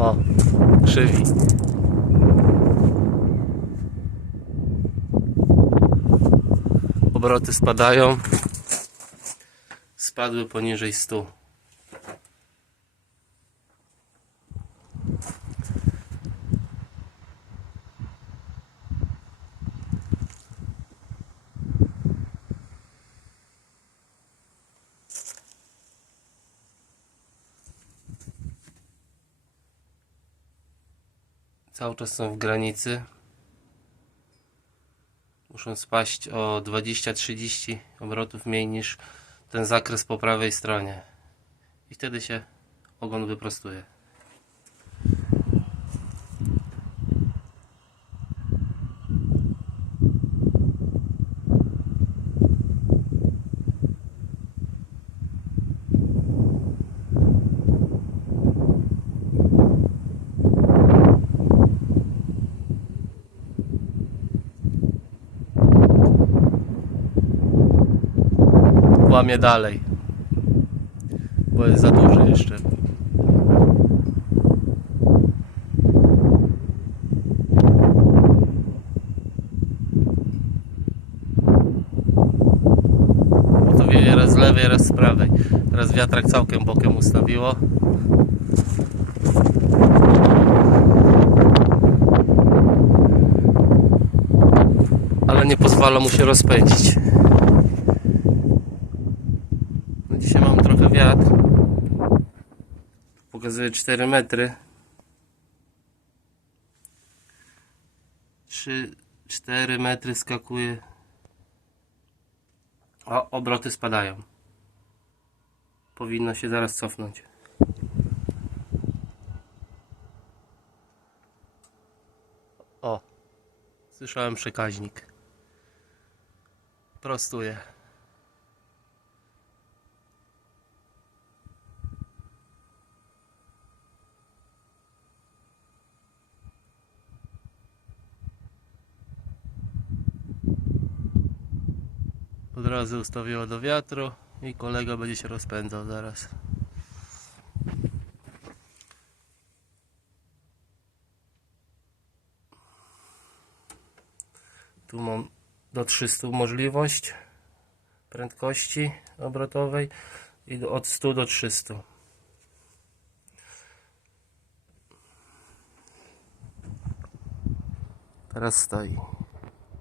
O, krzywi. Obroty spadają. Spadły poniżej 100. Cały czas są w granicy. Muszą spaść o 20-30 obrotów mniej niż ten zakres po prawej stronie. I wtedy się ogon wyprostuje. Łamie dalej. Bo jest za duży jeszcze. Bo to wieje raz z lewej, raz z prawej. Teraz wiatrak całkiem bokiem ustawiło. Ale nie pozwala mu się rozpędzić. Wiatr. Pokazuję 4 metry. 3, 4 metry skakuje. A obroty spadają. Powinno się zaraz cofnąć. O, słyszałem przekaźnik. Prostuję. Od razu ustawiło do wiatru i kolega będzie się rozpędzał zaraz. Tu mam do 300 możliwość prędkości obrotowej i od 100 do 300. Teraz stoi.